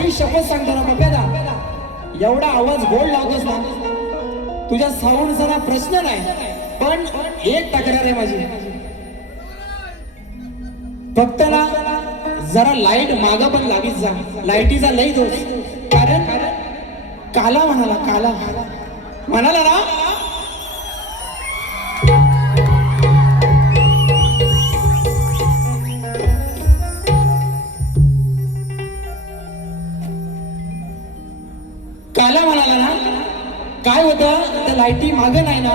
आई शपथ सांगतो ना बघा, एवढा आवाज गोड लावतोस ना, तुझ्या साऊंडचा ना प्रश्न नाही, पण एक तक्रार आहे माझी, फक्त ना जरा लाईट माग पण लागीच जा, लाईटीचा लई दोष. कारण काला म्हणाला, काला म्हणाला ना, काला म्हणाला ना, काय होतं त्या लाईटी माग नाही ना,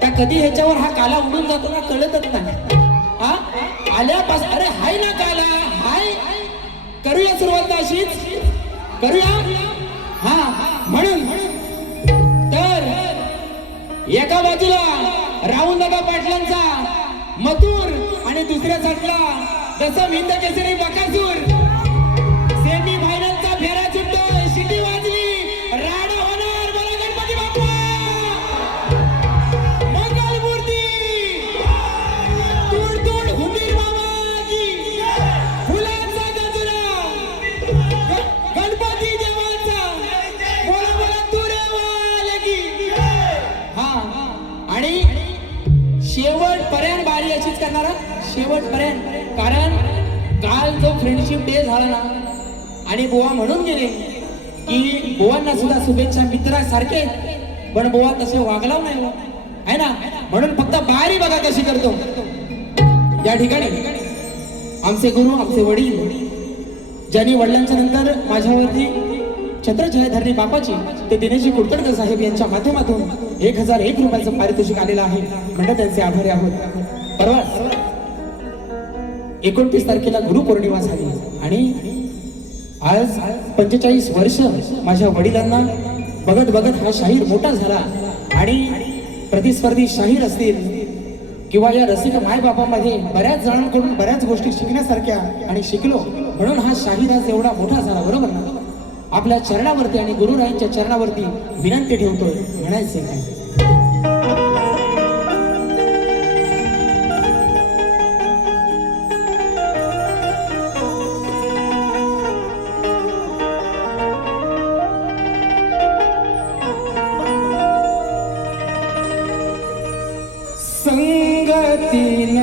त्या कधी ह्याच्यावर हा काला उडून जातो ना कळतच नाही. हा आल्यापासून अरे हाय ना काला, हाय करूया सुरुवात अशीच करूया. हा म्हणून तर एका बाजूला राहुलदादा पाटलांचा मथुर आणि दुसऱ्या साईडला जसं हिंद केसरी बकासूर. सेमी फायनलचा फेरा सुटतोय, शिटी वाजली, राडा होणार. बोला गणपती बाप्पा, मंगलमूर्ती, तूड तूड हुंदीर बाबाजी, फुलांचा गजरा, गणपती देवाचा, बोला बोला तुरेवाले की. हा आणि शेवटपर्यंत बारी अशीच करणार, शेवटपर्यंत. कारण काल जो फ्रेंडशिप डे झाला ना, आणि बुवा म्हणून गेले की बुवांना सुद्धा शुभेच्छा मित्रासारखे, पण बुवा तसे वागला नाही आहे ना, म्हणून फक्त बारी बघा कशी करतो. या ठिकाणी आमचे गुरु, आमचे वडील, ज्यांनी वडिलांच्या नंतर माझ्यावरती छत्रछायाधारणी बापाची ते दिनेशजी कुलकर्णी साहेब यांच्या माध्यमातून 1001 रुपयाचं पारितोषिक आलेलं आहे, म्हणजे त्यांचे आभारी आहोत. परवा 29 तारखेला गुरुपौर्णिमा झाली आणि आज 45 वर्ष माझ्या वडिलांना बघत बघत हा शाहीर मोठा झाला. आणि प्रतिस्पर्धी शाहीर असतील किंवा या रसिक मायबापामध्ये बऱ्याच जणांकडून बऱ्याच गोष्टी शिकण्यासारख्या आणि शिकलो, म्हणून हा शाहीर आज एवढा मोठा झाला. बरोबर ना? आपल्या चरणावरती आणि गुरुरायांच्या चरणावरती विनंती ठेवतोय, म्हणायचे काय? संगतीन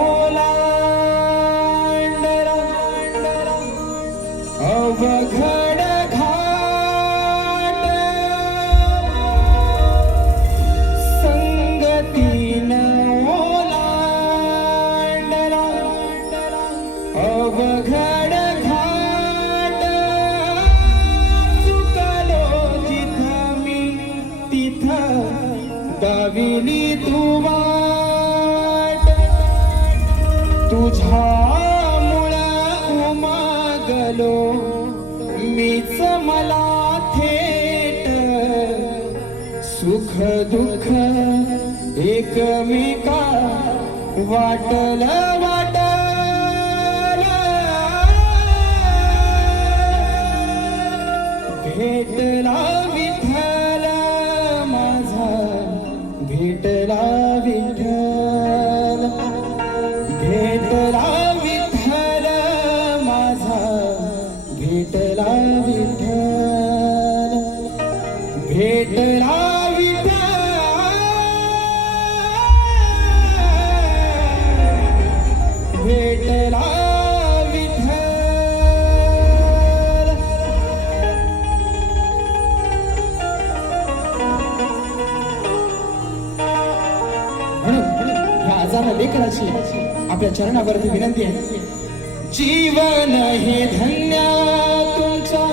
ओलांडला अवघड घाट, संगतीन ओलांडला अवघड घाट, चुकलो जिथं मी तिथं दाविली तू वाट, तुझ्यामुळं उमगलो मीच मला थेट, सुख दुःख एकमेका वाटलं वाटलं, भेटला विठ्ठल माझा, भेटला विठ्ठल, भेटला विठ्ठल माझा, भेटला विठ्ठल, भेटला विठ्ठल, भेटला विठ्ठल. ह्या आजारा लेकराची आपल्या चरणावरती विनंती आहे. जीवन हे धन्य तुमच्या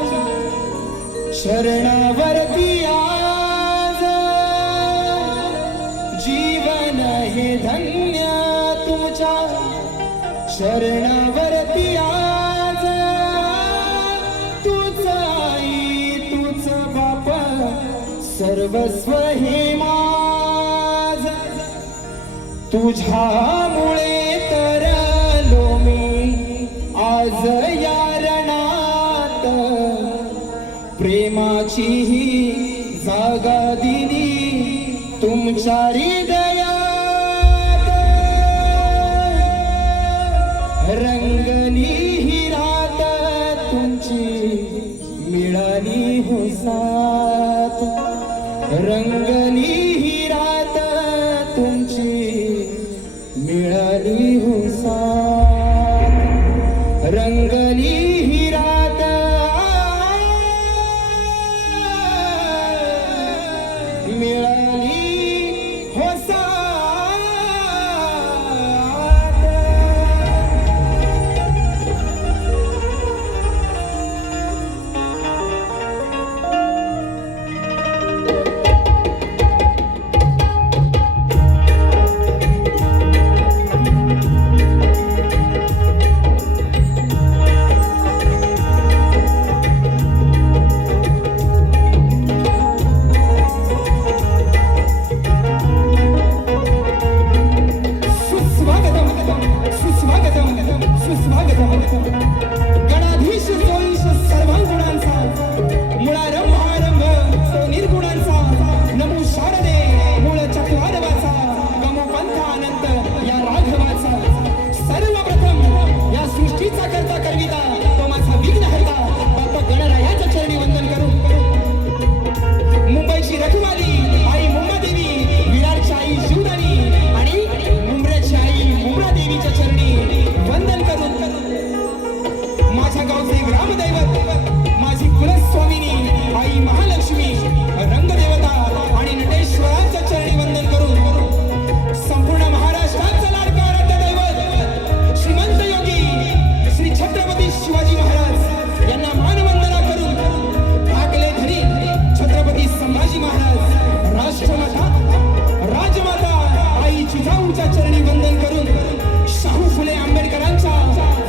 शरणावरती आज, जीवन हे धन्य तुमच्या शरणावरती आज, तूच आई तूच बाप सर्वस्व हे माझ, तुझ्यामुळे तरलो मी आज या रणात, प्रेमाची ही जागा दिली तुमच्या हृदयात, रंगली ही रात तुमची हो साथ रंगली ही रात तुमची मिळाली हो साथ रंगली ही रात मिळाली हो साथ गणाधीश जोईश सर्वांगुणांचा मुळारंभ आरंभ तो निर्गुणांचा नमो शारदे मूळ चक्रवारवाचा गमो पंथ अनंत या राघवाचा सर्वप्रथम या सृष्टीचा करता करविता तो माझा विघ्न हरता बाप्पा गणरायाच्या चरणी वंदन करू मुंबईची रखवाली आई मुंबादेवी विरारची आई शिवदानी आणि मुंब्र्याची आई मुंब्रा देवीच्या चरणी वंदन करू माझ्या गावचे ग्रामदैवत माझी कुलस्वामिनी आई महालक्ष्मी रंगदेवता आणि नटेश्वराच्या चरणी वंदन करून संपूर्ण महाराष्ट्राचा लाडका आराध्य दैवत श्रीमंत योगी श्री छत्रपती शिवाजी महाराज यांना मानवंदना करून ठाकले धरी छत्रपती संभाजी महाराज राष्ट्रमाता राजमाता आई जिजाऊच्या चरणी वंदन करून शाहू फुले आंबेडकरांच्या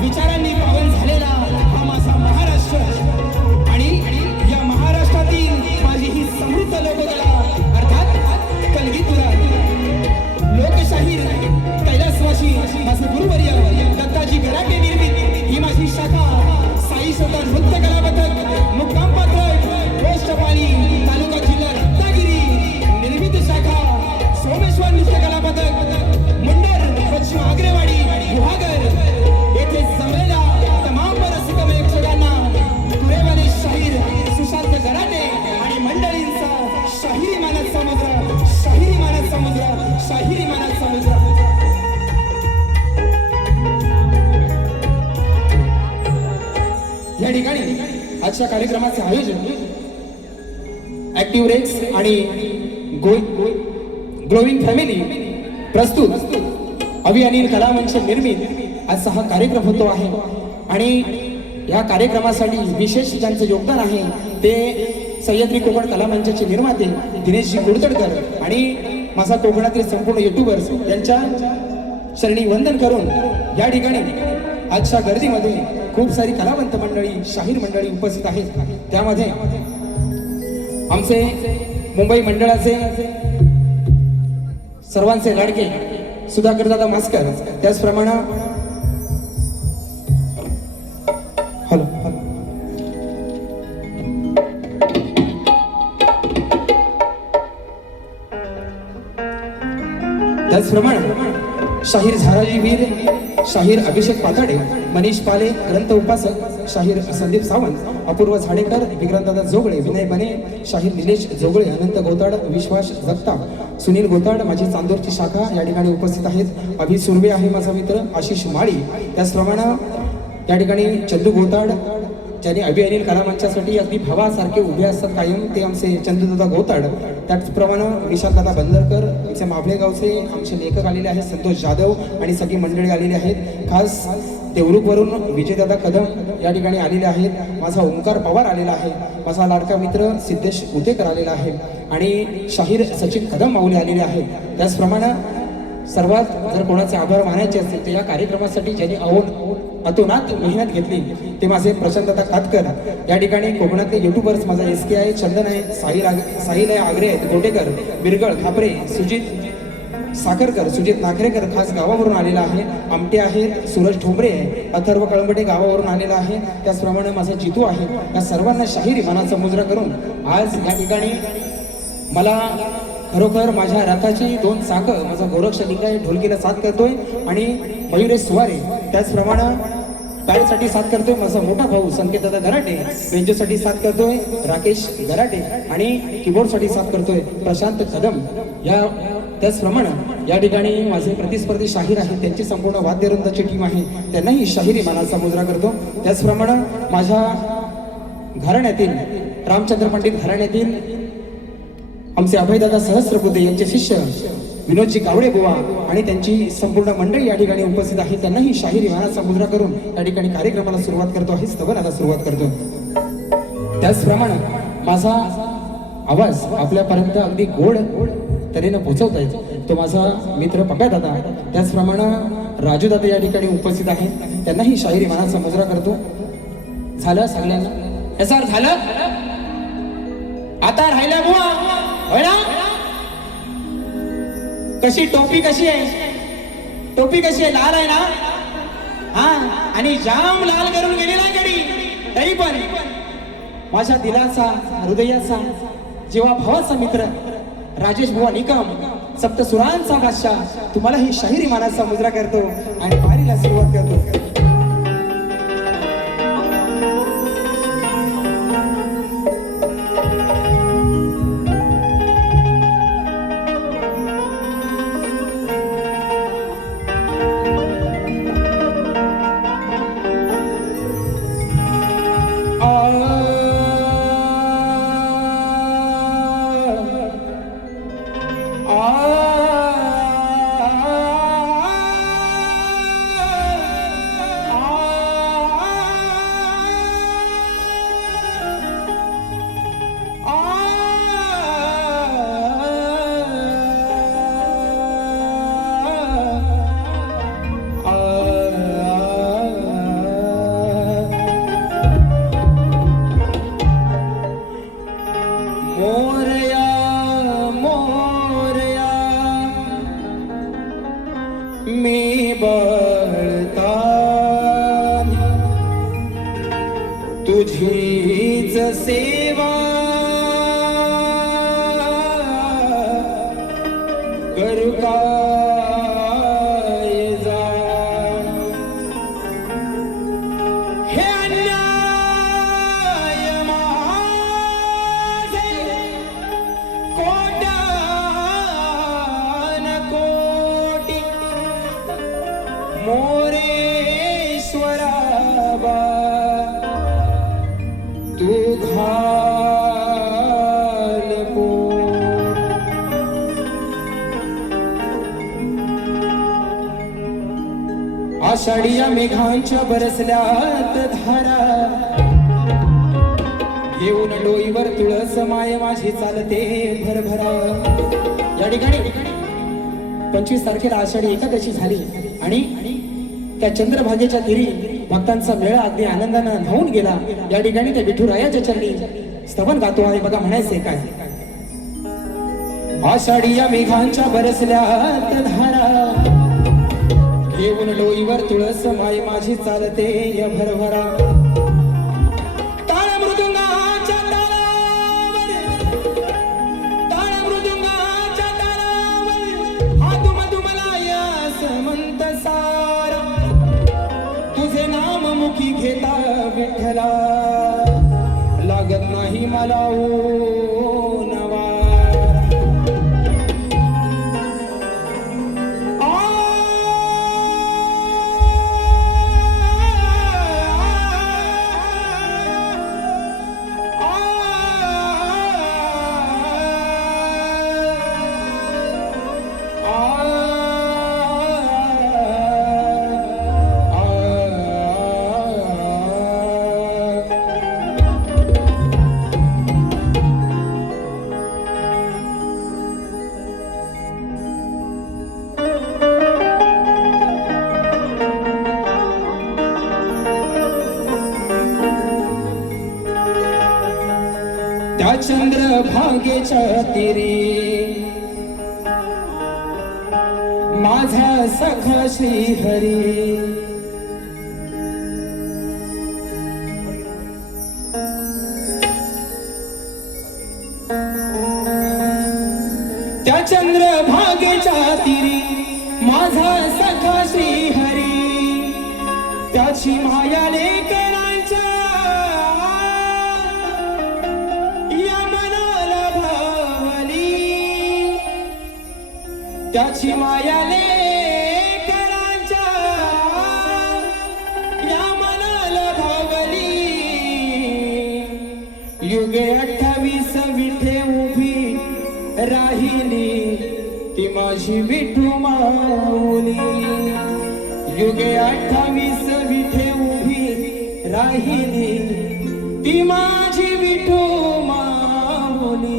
विचारांनी पावन झालेला हा माझा महाराष्ट्र आणि या महाराष्ट्रातील माझी ही समृद्ध लोककला अर्थात कलगीतुरा लोकशाहीर कैलासवासी माझं गुरुवर्य दत्ताजी गराटे निर्मित ही माझी शाखा साई स्वतः नृत्य कला पथक मुक्काम पाथक पोस्टपाली तालुका जिल्हा रत्नागिरी निर्मित शाखा सोमेश्वर नृत्य कला पथक मुंडर पश्चिम आग्रेवाडी गुहागर येथे जमलेल्या तमाम रसिक प्रेक्षकांना पुरेवाले शाहीर सुशांत गराटे आणि मंडळींचा शाहिरी मानस समुद्र शाहिरी मानस समुद्र शाहिरी मानस समुद्र या ठिकाणी आजच्या कार्यक्रमाचे आयोजन ऍक्टिव्ह रेक्स आणि ग्रोविंग फॅमिली प्रस्तुत अभि अनिल कलामंच निर्मित आजचा हा कार्यक्रम होतो आहे आणि या कार्यक्रमासाठी विशेष ज्यांचं योगदान आहे ते सह्याद्री कोकण कलामंचाचे निर्माते दिनेशजी कुडतडकर आणि माझा कोकणातील संपूर्ण युट्यूबर्स यांच्या चरणी वंदन करून या ठिकाणी आजच्या गर्दीमध्ये खूप सारी कलावंत मंडळी शाहीर मंडळी उपस्थित आहेत त्यामध्ये आमचे मुंबई मंडळाचे सर्वांचे लाडके सुधाकर दादा मास्कर त्याचप्रमाणे हॅलो त्याचप्रमाणे शाहीर झाराजी वीर शाहीर अभिषेक पाताडे मनीष पाले ग्रंथ उपासक शाहीर संदीप सावंत अपूर्व झाडेकर विक्रांतदादा जोगळे विनय बने शाहीर निलेश जोगळे अनंत गोताड विश्वास जगताप सुनील गोताड माझी चांदूरची शाखा या ठिकाणी उपस्थित आहेत अभि सुर्वे आहे माझा मित्र आशिष माळी त्याचप्रमाणे या ठिकाणी चंदू गोताड ज्यांनी अभि अनिल कलामंचासाठी अगदी भावासारखे उभे असतात कायम ते आमचे चंदूदादा गोताड त्याचप्रमाणे विशालदादा बंदरकर आमचे माभळे गावचे आमचे लेखक आलेले आहेत संतोष जाधव आणि सगळी मंडळी आलेली आहेत खास देवरुखवरून विजयदादा कदम या ठिकाणी आलेले आहेत माझा ओंकार पवार आलेला आहे माझा लाडका मित्र सिद्धेश उतेकर आलेला आहे आणि शाहीर सचिन कदम माऊली आलेले आहेत त्याचप्रमाणे सर्वात जर कोणाचे आभार मानायचे असतील तर या कार्यक्रमासाठी ज्यांनी अतोनात मेहनत घेतली ते माझे प्रशांतदा कातकर या ठिकाणी कोकणातले युट्यूबर्स माझा SK आहे चंदन आहे साहिल आहे आग्रे आहेत गोटेकर बिरगळ खापरे सुजित साखरकर सुजित नाखरेकर खास गावावरून आलेला आहे आमटे आहेत सूरज ठोंबरे आहे अथर्व कळंबटे गावावरून आलेला आहे त्याचप्रमाणे माझा जितू आहे या सर्वांना शाहिरी मानाचा मुजरा करून आज या ठिकाणी मला खरोखर माझ्या रथाची 2 चाकं माझा गोरक्ष लिंगाय ढोलकीला साथ करतोय आणि मयुरेश सुवारे त्याचप्रमाणे पॅडसाठी साथ करतोय माझा मोठा भाऊ संकेत दादा गराटे, बेंजोसाठी साथ करतोय राकेश गराटे आणि कीबोर्डसाठी साथ करतोय प्रशांत कदम. या त्याचप्रमाणे या ठिकाणी माझे प्रतिस्पर्धी शाहीर आहेत, त्यांची संपूर्ण वाद्यवृंदाची टीम आहे, त्यांनाही शाहिरी मानाचा मुजरा करतो. त्याचप्रमाणे माझ्या घराण्यातील रामचंद्र पंडित घराण्यातील आमचे अभयदादा सहस्रबुद्धे यांचे शिष्य विनोदजी गावडे बुवा आणि त्यांची संपूर्ण मंडळी या ठिकाणी उपस्थित आहे, त्यांनाही शाहिरी मानाचा मुजरा करून या ठिकाणी कार्यक्रमाला सुरुवात करतो आहे, स्तवनाला सुरुवात करतो. त्याचप्रमाणे माझा आवाज आपल्यापर्यंत अगदी गोड तऱ्हेनं पोहोचवता येतो तो माझा मित्र पप्या दादा, त्याचप्रमाणे राजू दादा या ठिकाणी उपस्थित आहे, त्यांनाही शाहिरी मानाचा मुजरा करतो. झालं सगळ्यांना याचा झालं. आता राहिला बुवा कशी टोपी कशी आहे, टोपी कशी आहे, लाल आहे ना, हा, आणि जाम लाल करून गेलेला गडी, तरी पण माझ्या दिलाचा हृदयाचा जेव्हा भावाचा मित्र राजेश बुवा निकम सप्तसुरांचा बादशाह तुम्हाला ही शाहिरी मानाचा मुजरा करतो आणि वारीला सुरुवात करतो. मी बळता तुझीच सेवा करू काय जाण, हे अन्याय माझे कोट्यान कोटी मोरेश्वरा बा तू घाल पोट. आषाढीया मेघांच्या बरसल्यात धारा घेऊन डोईवर तुळस माय माझी चालते भरभरा. या ठिकाणी 25 तारखेला आषाढी एकादशी झाली आणि त्या चंद्रभागेच्या तीरी भक्तांचा मेळा अगदी आनंदानं धावून गेला. या ठिकाणी त्या विठुरायाच्या चरणी स्तवन गातो आहे. बघा म्हणायचंय काय, आषाढी या मेघांच्या बरसल्यात धारा घेऊन डोईवर तुळस माय माझी चालते या भरभरा. ताळ मृदुंगाच्या तालावर, ताळ मृदुंगाच्या तालावर हा दुमदुमलाया समंत सारा तुझे नाम मुखी घेता विठ्ठला लागत नाही मला नवा. त्या चंद्रभागेच्या तीरी माझा सखा श्रीहरी त्या चंद्रभागेच्या तीरी माझा सखा श्रीहरी त्या त्याची माया लेकरांच्या या मनाला भावली, त्याची माया लेकरांच्या या मनाला भावली. युगे 28 विठे उभी राहिली ती माझी विठू माऊली. युगे 28 विठे उभी राहिली ती माझी विठू माऊली.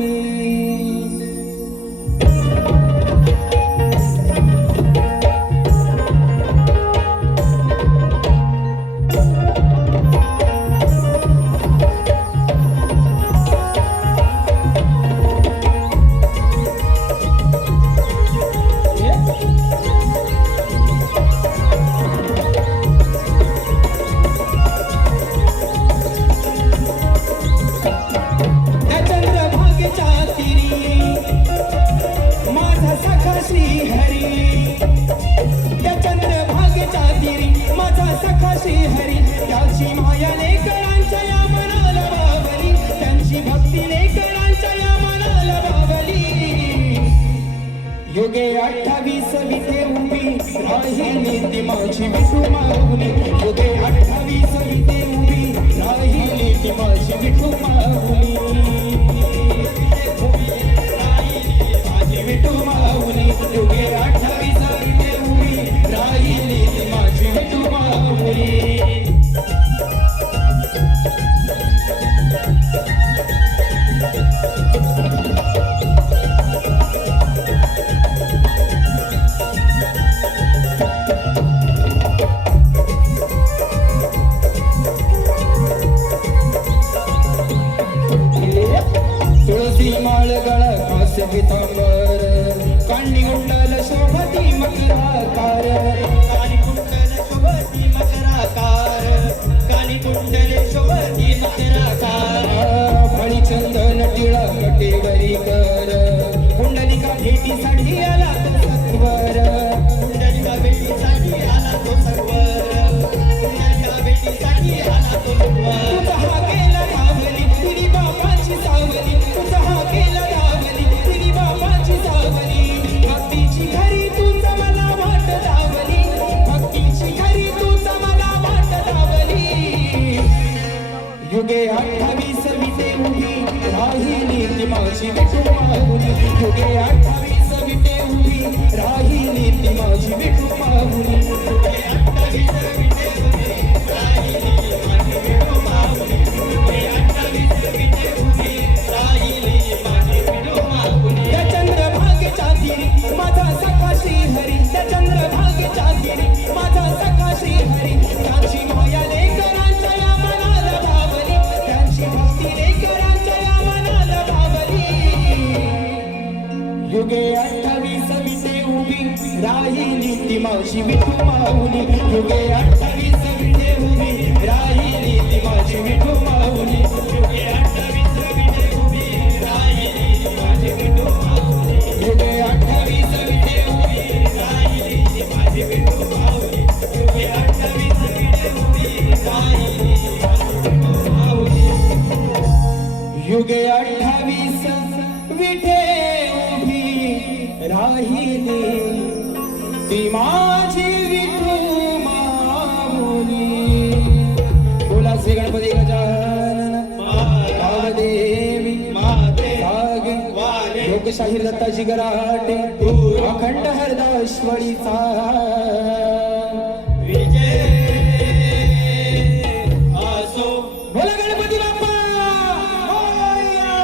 युगे 28 विठे उभी राहिली ती माझी विठू माऊली. युगे 28 विठे उभी राहिली ती माझी विठू माऊली. माझी विठू माऊली. युगे 28 विठे उभी राहिली ती माझी विठू माऊली. तुळसी माळ गळा कास पितांबर कांडी कुंडल शोभती मकराकार. कानी कुंडल शोभती मकराकार. कानी कुंडल शोभती मकराकार. फळी चंदन टिळा कटेवरी कर कुंडलिका भेटीसाठी आला तो सत्वर. कुंडलिका भेटीसाठी आला तो सत्वर. कुंडलिका भेटीसाठी आला तो सत्वर. तुझा हा गेला धावली तुझी बापाची सावली. तुझा हा गेला धावली तुझी बापाची सावली. भक्तीची घरी तुझा मला वाट धावली. भक्तीची घरी तुझा मला वाट धावली. युगे 28 विठे उभी राहिली ती माझी विठू माऊली. युगे 28 विठे उभी राहिली ती माझी विठू माऊली. युगे 28 विठे उभी राहिली ती माझी विठू माऊली. युगे 28 विठे उभी राहिली ती माझी विठू माऊली. त्या चंद्रभागेच्या तीरी माझा सखा श्रीहरी. त्या चंद्रभागेच्या तीरी माझा सखा श्रीहरी. त्याची माया लेकरांच्या या मनाला भावली. त्याची भक्ती लेकरांच्या या मनाला भावली. युगे 28 विठे उभी राहिली ती माझी विठू माऊली. युगे 28 विठे उभी राहिली ती माझी विठू माऊली. युगे 28 विठे उभी राहिली ती माझी विठू माऊली. युगे 28 विठे उभी राहिली ती माझी विठू माऊली. युगे 28 विठे उभी राहिली ती माझी विठू माऊली. युगे 28 विठे उभी राहिली ती माझी विठू माऊली. बोला श्री गणपती गजानन देवी लोकशाही दत्ताजी गराटे अखंड हरदाश्वरीचा विजय असो. बोला गणपती बाप्पा मोरया.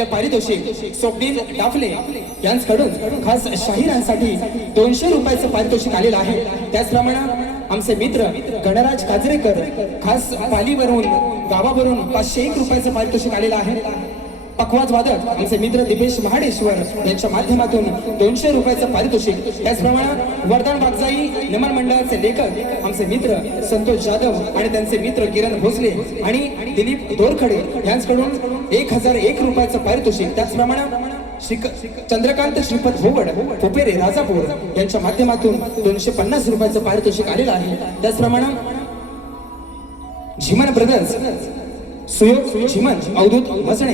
पहिलं पारितोषिक स्वप्नील डाफले यांच्याकडून खास शाहिरांसाठी 200 रुपयाचं पारितोषिक आलेलं आहे. त्याचप्रमाणे आमचे मित्र गणराज काजरेकर खास पालीवरून गावावरून 501 रुपयाचं पारितोषिक आलेलं आहे. पखवाज वादक आमचे मित्र दिपेश महाडेश्वर यांच्या माध्यमातून 200 रुपयाचं पारितोषिक. त्याचप्रमाणे वर्धन बागजाई नमन मंडळाचे लेखक आमचे मित्र संतोष जाधव आणि त्यांचे मित्र किरण भोसले आणि दिलीप दोरखडे यांच्याकडून 1001 रुपयाचं पारितोषिक. त्याचप्रमाणे चंद्रकांत श्रीपद भोवड पोपेरे राजापूर यांच्या माध्यमातून 250 रुपयाचं पारितोषिक आलेलं आहे. त्याचप्रमाणे झिमन ब्रदर्स सुयोग झिमन अवधूत मसणे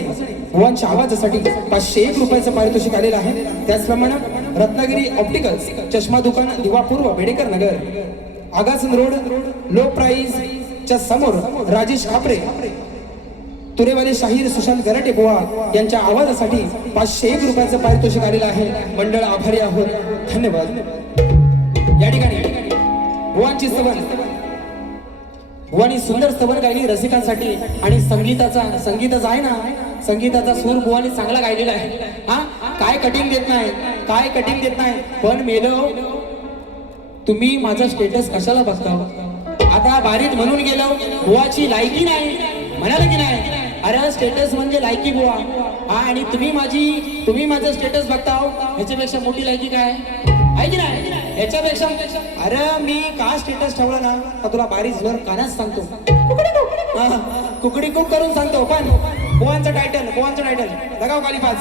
बुवांच्या आवाजासाठी 501 रुपयाचं पारितोषिक आलेलं आहे. त्याचप्रमाणे रत्नागिरी ऑप्टिकल्स चष्मा दुकान दिवापूर्व बेडेकर नगर आगासन रोड लो प्राइस च्या समोर राजेश खापरे तुरेवाले शाहीर सुशांत गराटे बुवा यांच्या आवाजासाठी 501 रुपयाचं पारितोषिक आलेलं आहे. मंडळ आभारी आहोत. धन्यवाद. या ठिकाणी बुवांची सवन बुवानी सुंदर स्तवन गायली रसिकांसाठी आणि संगीताचा आहे ना संगीताचा सूर बुवानी चांगला गायलेला आहे. हा काय कटिंग देत नाही पण मेलो तुम्ही माझा स्टेटस कशाला बघता. आता बारीत म्हणून गेलो बुवाची लायकी नाही म्हणाल की नाही. अरे स्टेटस म्हणजे लायकी बुवा. हा आणि तुम्ही माझं स्टेटस बघता ह्याच्यापेक्षा मोठी लायकी काय आहे की नाही. याच्यापेक्षा अरे मी का स्टेटस ठेवला ना तर तुला बारीक जर कानाच सांगतो कुकडी कुक करून सांगतो. पण बुवांचं टायटल लगाव खाली 5.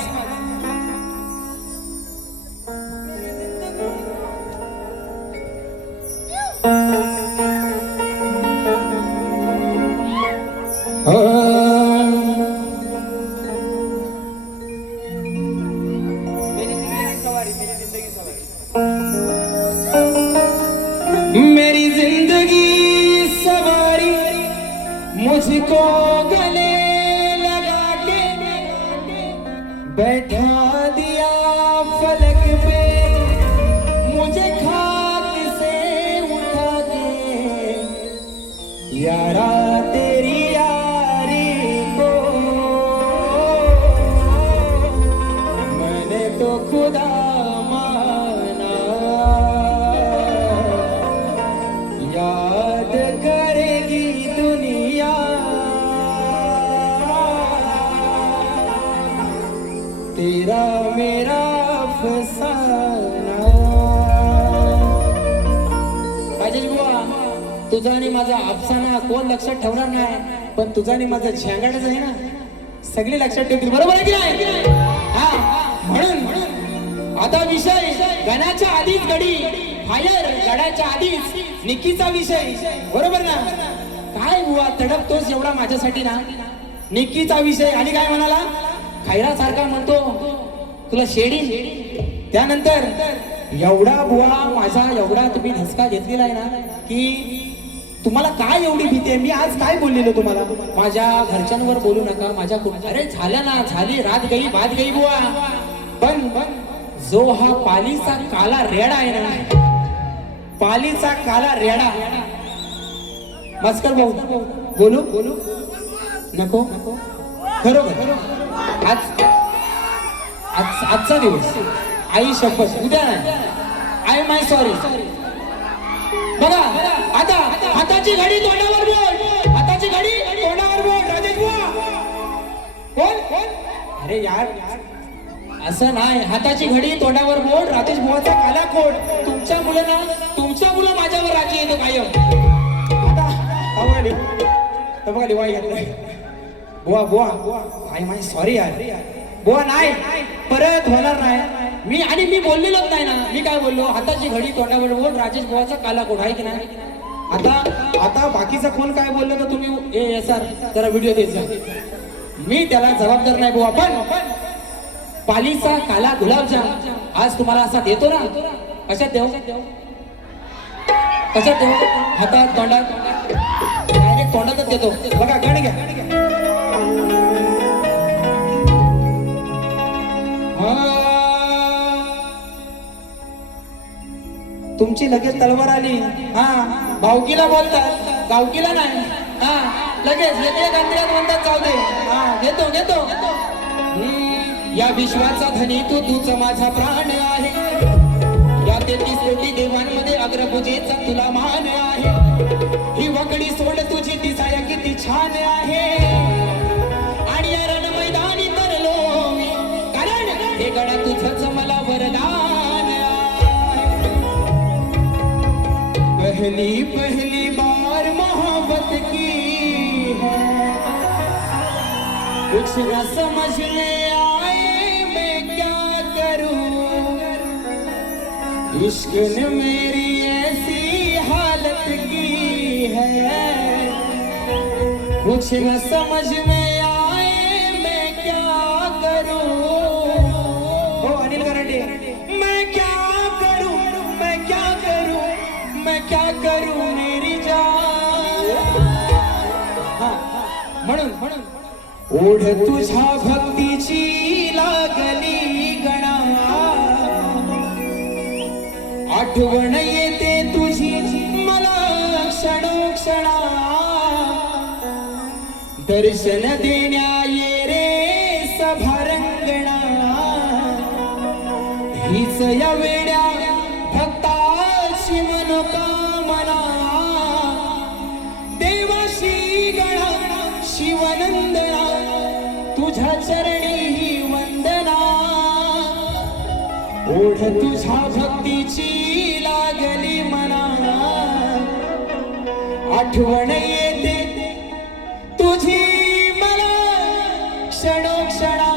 मेरी जिंदगी सवारी मुझको गले लगा के बैठा दिया फलक पे मुझे खाक से उठा के यारा तेरी यारी को मैंने तो खुदा याद करेगी दुनिया तेरा मेरा अफसाना. राजेश बुवा तुझा आणि माझा अफसाना कोण लक्षात ठेवणार नाही पण तुझा आणि माझा झँगाटच आहे ना सगळे लक्षात ठेवतील. बरोबर आहे की नाही. हा म्हणून आता विषय गणाच्या आधीच गडी फायर गडाच्या आधीच निक्कीचा विषय. बरोबर ना. काय बुवा तडपतोस एवढा माझ्यासाठी ना. निक्कीचा विषय आणि काय म्हणाला खैरा सारखा म्हणतो तुला शेडी. त्यानंतर एवढा बुवा माझा एवढा तुम्ही धसका घेतलेला आहे ना की तुम्हाला काय एवढी भीती आहे. मी आज काय बोललेलो तुम्हाला माझ्या घरच्यांवर बोलू नका माझ्या अरे झालं ना झाली रात गई बात गई बुवा. पण जो हा पालीचा काला रेडा आहे ना पालीचा काला रेडा मस्कर भाऊ बोलू नको खरोखर आजचा दिवस आई शपथ उद्या नाही. I my sorry. बघा आता हाताची घडी तोंडावर बोल. हाताची घडी तोंडावर बोल. राजेश बुवा कोण अरे यार असं नाही. हाताची घडी तोंडावर बोल. राजेश बुवाचा काला कोट. तुमच्या मुलं माझ्यावर राजी येतो कायम. आता बघा लिवाई घातलाय. बुवा आय माय सॉरी यार. बुवा नाही परत होणार नाही. मी बोललेलोच नाही ना. मी काय बोललो हाताची घडी तोंडावर बोल. राजेश बुवाचा काला कोट आहे की नाही. आता बाकीचा कोण काय बोललं तर तुम्ही सर जरा व्हिडिओ द्यायचा. मी त्याला जबाबदार नाही बुवा. पण पालीचा काला गुलाबजाम आज तुम्हाला असा देतो ना. कशात देऊ हातात तोंडात डायरेक्ट तोंडातच देतो. बघा गण घ्या. तुमची लगेच तलवार आली. हा भावकीला बोलतात गावकीला नाही. हा लगेच एक अंतरात म्हणतात जाऊ दे. हा घेतो या विश्वाचा धनी तूच माझा प्राण आहे. या 33 कोटी देवांमध्ये अग्रपूजेचा तुला मान आहे. ही वकडी सोड तुझी दिसाया किती छान आहे. आणि या रण मैदानी तरलो मी, कारण हे गडा तुझंच मला वरदान आहे. पहली पहली बार मोहब्बत की है, कुछ न समझ में आए मैं क्या करूं. इश्क ने मेरी ऐसी हालत की है, कुछ न समझ में आए मैं क्या करूं. हो अनिल कराटे, मैं क्या करूं, मैं क्या करूं, मैं क्या करूं मेरी जान. म्हणून ओढ तुझ्या भक्तीची लागली गणा, आठवण येते तुझी मला क्षणोक्षणा. दर्शन देण्या ये रे सभारंगणा, हीच या वेड्या भक्ताची मनोकामना. देवाशी गणा शिवनंदना, तुझ्या चरणी ही वंदना. ओढ तुझ्या भक्तीची लागली मना, आठवण येते तुझी मला क्षणोक्षणा.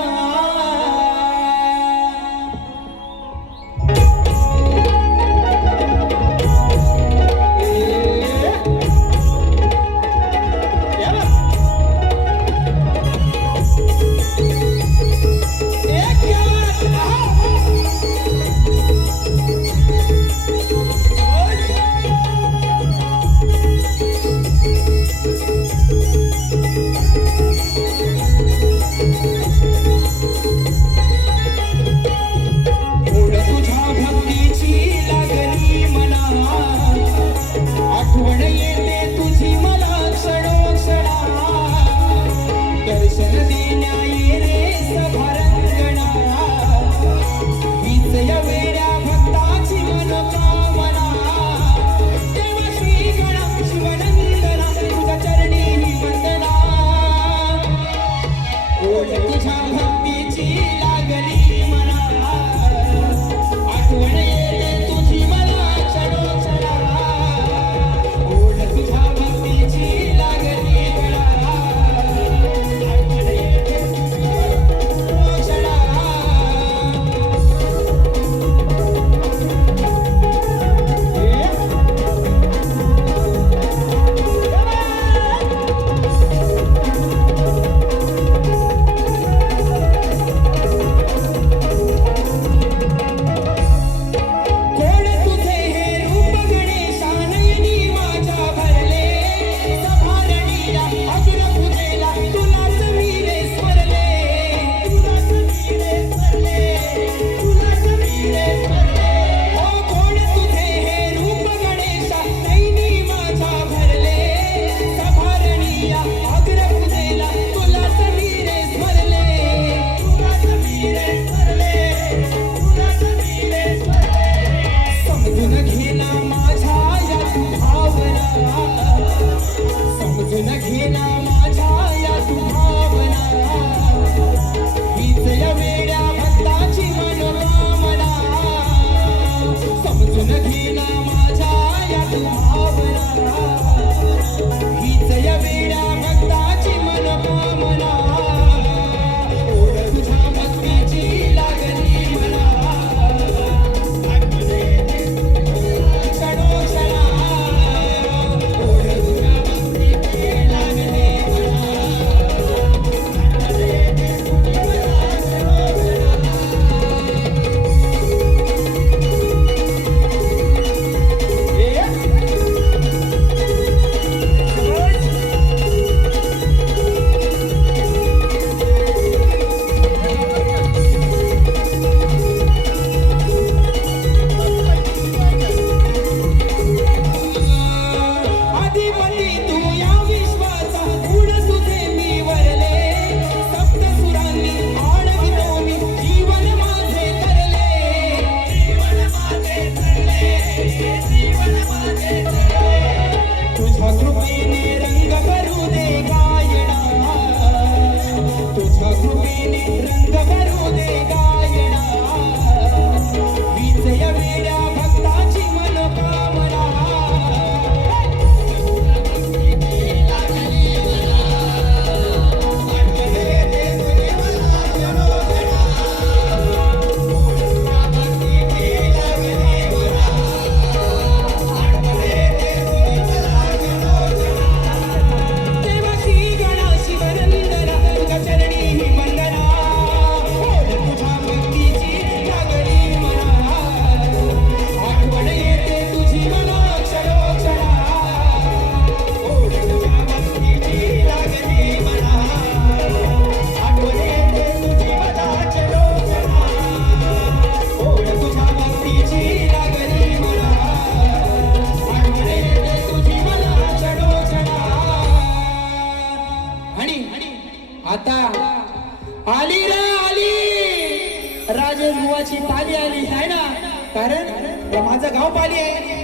कारण माझं गाव पाली आहे,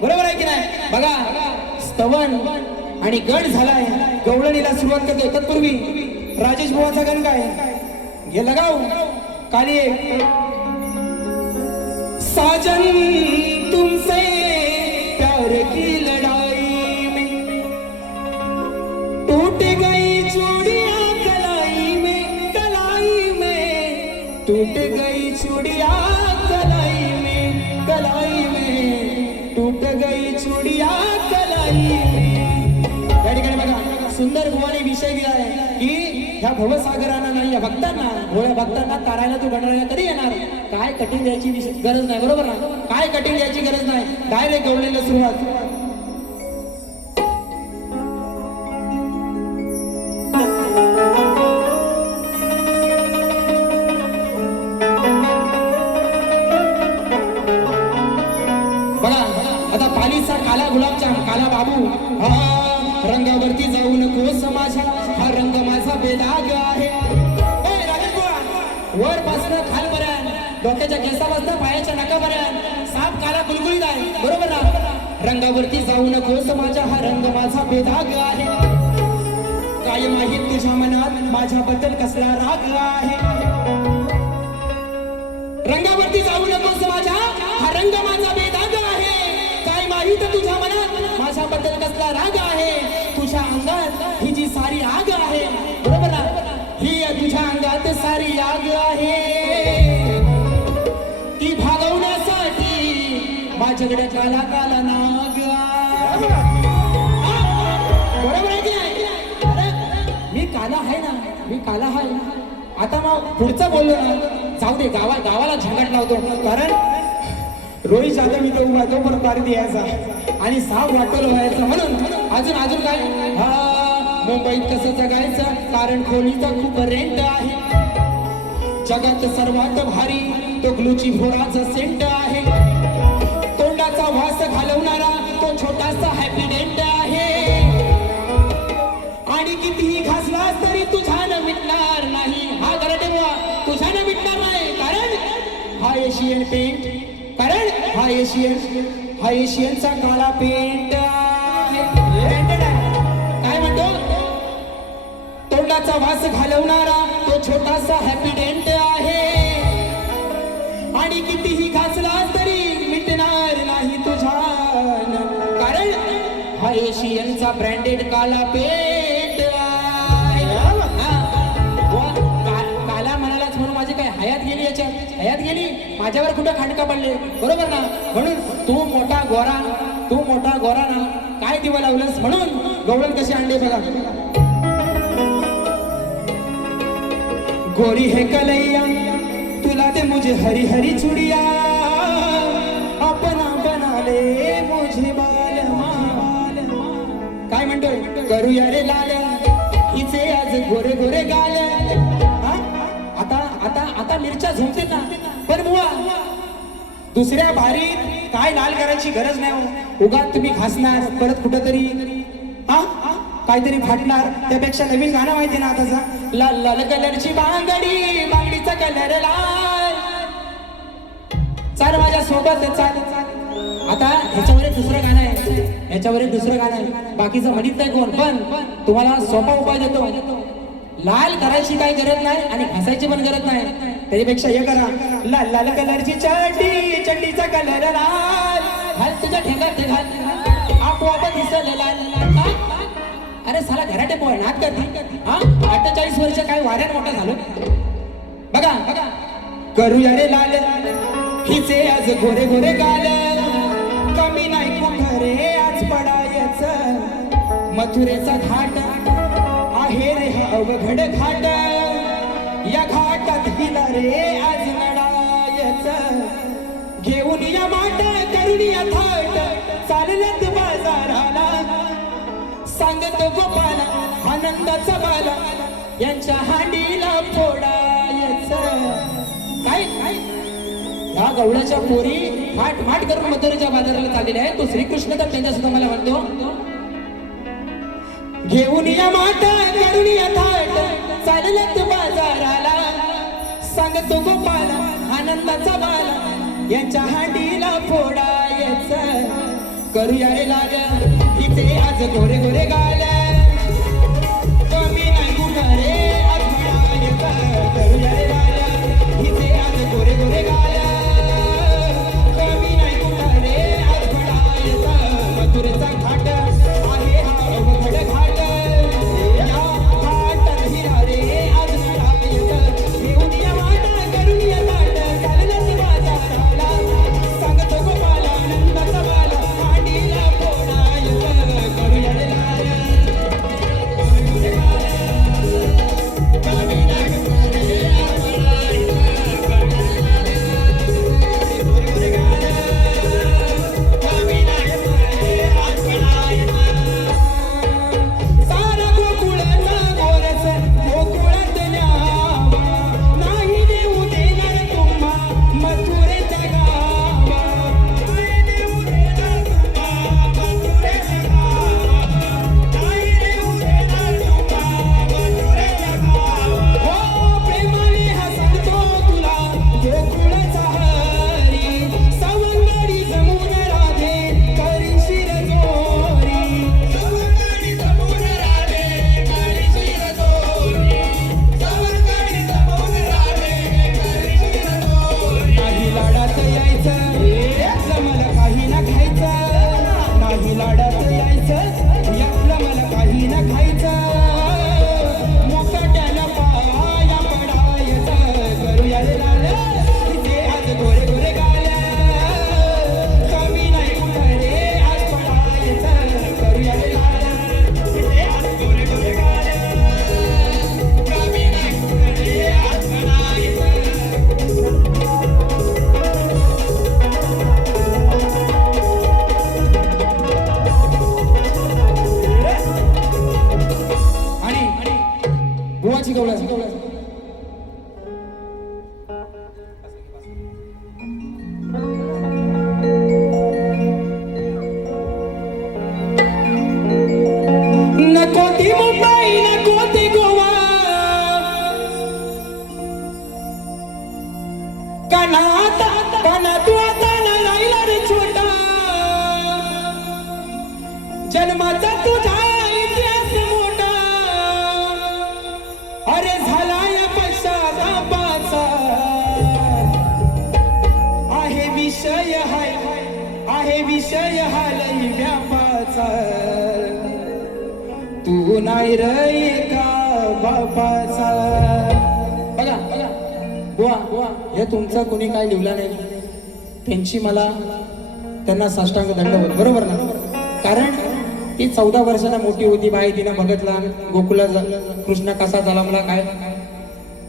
बरोबर आहे की नाही? बघा स्तवन आणि गण झालाय, गवळणीला सुरुवात करतो. तत्पूर्वी राजेश बुवाचा गण काय गेला गाव काली साजन तुमसे प्यार की लड़ाई में टूट गई चूड़ियां कलाई में टूट गई चूड़ियां कलाई में टूट गई चूड़ियां कलाई में. या ठिकाणी बघा सुंदर बुवाने विषय दिला आहे की ह्या भवसागरांना नाही, या भक्तांना, भोळ्या भक्तांना तारायला तू गणराया कधी येणार? काय कठीण द्यायची गरज नाही, बरोबर ना? काय कठीण द्यायची गरज नाही, डायरेक्ट गवळणीला सुरुवात. बघा आता पालीचा काला गुलाबजाम, काला बाबू, रंगावरती जाऊ नकोस माझ्या, हा रंग माझा बेदाग आहे. वर पासनं खालपर्यंत, डोक्याच्या केसापासनं पायाच्या नाकापर्यंत साप काला गुलगुलीत आहे, बरोबर ना? रंगावरती जाऊ नकोस माझ्या, हा रंग माझा बेदाग आहे. काय माहित तुझ्या मनात माझ्याबद्दल कसला राग आहे. रंगावरती जाऊ नकोस माझ्या, हा रंग माझा बेदाग आहे. काय माहित तुझ्या मनात माझ्याबद्दल कसला राग आहे. तुझ्या अंगात ही जी सारी आग आहे, बरोबर ना? ही तुझ्या अंगात सारी आग आहे, ती भागवण्यासाठी माझ्याकडे काला काला नाग आहे. बरोबर आहे की नाही? अरे मी काला आहे ना, मी काला आहे. आता मग पुढचं बोललो ना, जाऊ दे, गावाला झंगाट लावतो. कारण रोहित जाधव मी तो उभा तो पण पारी द्यायचा आणि साप वाटोल व्हायचं. म्हणून अजून काय, मुंबईत कसं जगायचं, कारण खोलीचा खूप रेंट आहे. जगात सर्वात भारी तो ग्लुची फोराचा सेंट आहे. तोंडाचा वास घालवणारा तो छोटासा हॅपी डेंट आहे. आणि कितीही घासलास तरी तुझ्यानं मिटणार नाही, हा गरटे बुवा, तुझ्यानं मिटणार नाही. कारण हा एशियन पेंट, कारण हा एशियनचा काळा पेंट आहे. काय म्हणतो? तोंडाचा वास घालवणारा तो छोटासा हॅपी डेंट आहे. आणि कितीही घासला तरी मिटणार नाही तुझ्यानं, कारण हा एशियनचा ब्रँडेड काला पेंट आहे. काला म्हणालाच म्हणून माझी काय हयात गेली, याच्यात हयात गेली, माझ्यावर कुठं खांडका पडले, बरोबर ना? म्हणून तू मोठा गोरा ना, काय दिवा लावलंस? म्हणून गवळण कशी आणले बघा. गोरी है कलैया तुला दे मुझे हरी हरी चुड़िया, अपना बना ले मुझे बाल. काय म्हणतोय? करूया रे लाल हिचे आज गोरे गोरे गाल. आता मिरच्या झुमतेत ना, पण बुवा दुसऱ्या भारीत काय लाल करायची गरज नाही हो. उगाच तुम्ही घासणार, परत कुठंतरी काहीतरी फाटणार. त्यापेक्षा नवीन गाणं माहिती ना आताचा, लाल लाल कलरची बांगडी, बांगडीचा कलर लाल, चाल माझ्या सोबत चाल. आता ह्याच्यावर एक दुसरं गाणं आहे, बाकीचं म्हणत नाही कोण, पण तुम्हाला सोपा उपाय देतो. लाल करायची काही गरज नाही आणि घासायची पण गरज नाही. त्याच्यापेक्षा हे करा, लाल लाल कलरची चड्डी, चड्डीचा कलर लाल, घाल तुझ्या ठेंगात ते घाल, आपोआप दिसल लाल. अरे साला घराटे पोय नाट करते. 48 वर्ष काय वाऱ्यात मोठा झालो. बघा करूया रे लाल हिचे आज गोरे गोरे गाल, कमी नाही कुठं रे आज पडायचं, मथुरेचा घाट आहे रे हा अवघड घाट, या घाटात हिला रे आज लढायचं. घेऊन या माट करून या थाट, चालल्यात बाजाराला, सांगत गोपाला आनंदाचा बाला, यांच्या हांडीला फोडायचं. काय या गवळ्याच्या पोरी माट माट करून मथुरेच्या बाजाराला चाललेल्या आहे. तो श्रीकृष्ण तर त्यांच्या सुद्धा मला म्हणतो, घेऊन या माट करून या थाट, चालल्यात बाजाराला, सांगतो गोपाला आनंदाचा बाला, यांच्या हांडीला फोडायचं करूया रे लाल हिचे आज गोरे गोरे गाल कमी नाही कुठं रे आज म्हणायचं करूया रे लाल हिचे आज गोरे गोरे गाल कमी नाही कुठं रे आज म्हणायचं मथुरेचा घाट आहे हा अवघड घाट या घाटात हिरा रे आज म्हणायचं घेऊन वाटा करूया ताट चाललंच बाजाराला सांगतो गोपाला नंदाचा बाला हांडीला फोडायचं करूया रे लाल कमी नाही कुठं रे आज म्हणायचं गोरे गाल कमी नाही कुठं रे आज म्हणायचं सारा गोकुळाचा गोरस गोकुळात न्यावा नाही देऊ देणार तुम्हा मथुरेचा गावा नाही देऊ देणार तुम्हा मथुरेचा गावा नाही देऊ देणार तुम्हा मथुरेचा गावा हो प्रेमाने हा सांगतो तुला गोकुळाचा हरी सवंगडी जमून राधे करी शिर जोरी सवंगडी जमून राधे करी शिर जोरी सवंगडी जमून राधे करी शिर जोरी नाही लाडात यायचं यातलं मला काही ना खायचं नाही लाडात यायचं यातलं मला काही ना खायचं मुकाट्याला पाया पडायचं करूया रे लाल इथे आज गोरे गोरे गाल कमी नाही कुठं रे आज पडायचं करूया रे लाल इथे आज गोरे गोरे गाल कमी नाही कुठं रे आज पडायचं आणि बुवाची गवळा नको ती मुंबई नको ती गोवा काना तू आता राहिला रे छोटा जन्माचा तुझा इतिहास मोठा अरे झाला या पश्चातापाचा आहे विषय हा लई व्यापाचा तू नाही रे का बापाचा बघा बुवा हे तुमचं कोणी काय लिहिलं नाही त्यांची मला त्यांना साष्टांग दंडवत बरोबर ना कारण ती 14 वर्षाला मोठी होती बाई तिनं बघितला गोकुला कृष्ण कसा झाला मला काय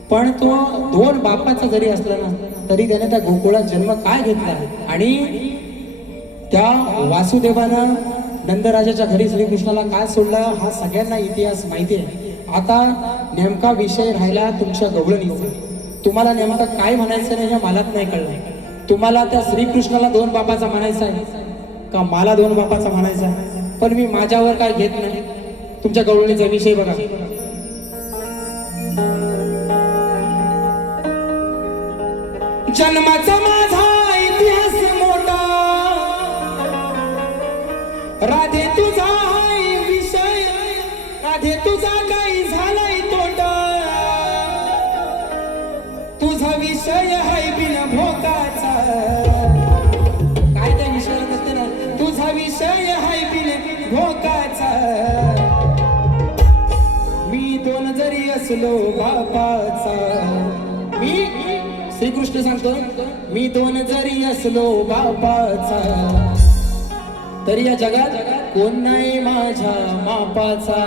पण तो 2 बापाचा जरी असला ना तरी त्याने त्या गोकुळात जन्म काय घेतला आणि त्या वासुदेवानं नंदराजाच्या घरी श्रीकृष्णाला काय सोडलं हा सगळ्यांना इतिहास माहिती आहे आता नेमका विषय राहिला तुमच्या गवळणीचा तुम्हाला नेमका काय म्हणायचं नाही हे मलाच नाही कळलं तुम्हाला त्या श्रीकृष्णाला 2 बापाचा म्हणायचा आहे का मला 2 बापाचा म्हणायचा आहे पण मी माझ्यावर काय घेत नाही तुमच्या गवळणीचा विषय बघा जन्माचा माझा इतिहास मोठा राधे तुझा विषय राधे तुझा काही झालाय तोटा तुझा विषय हाय बिन भोकाचा काय त्या विषयाला नसते ना तुझा विषय हाय बिन भोकाचा मी 2 जरी असलो बापाचा मी श्रीकृष्ण सांगतो मी 2 जरी असलो बापाचा तरी या जगात कोण नाही माझ्या मापाचा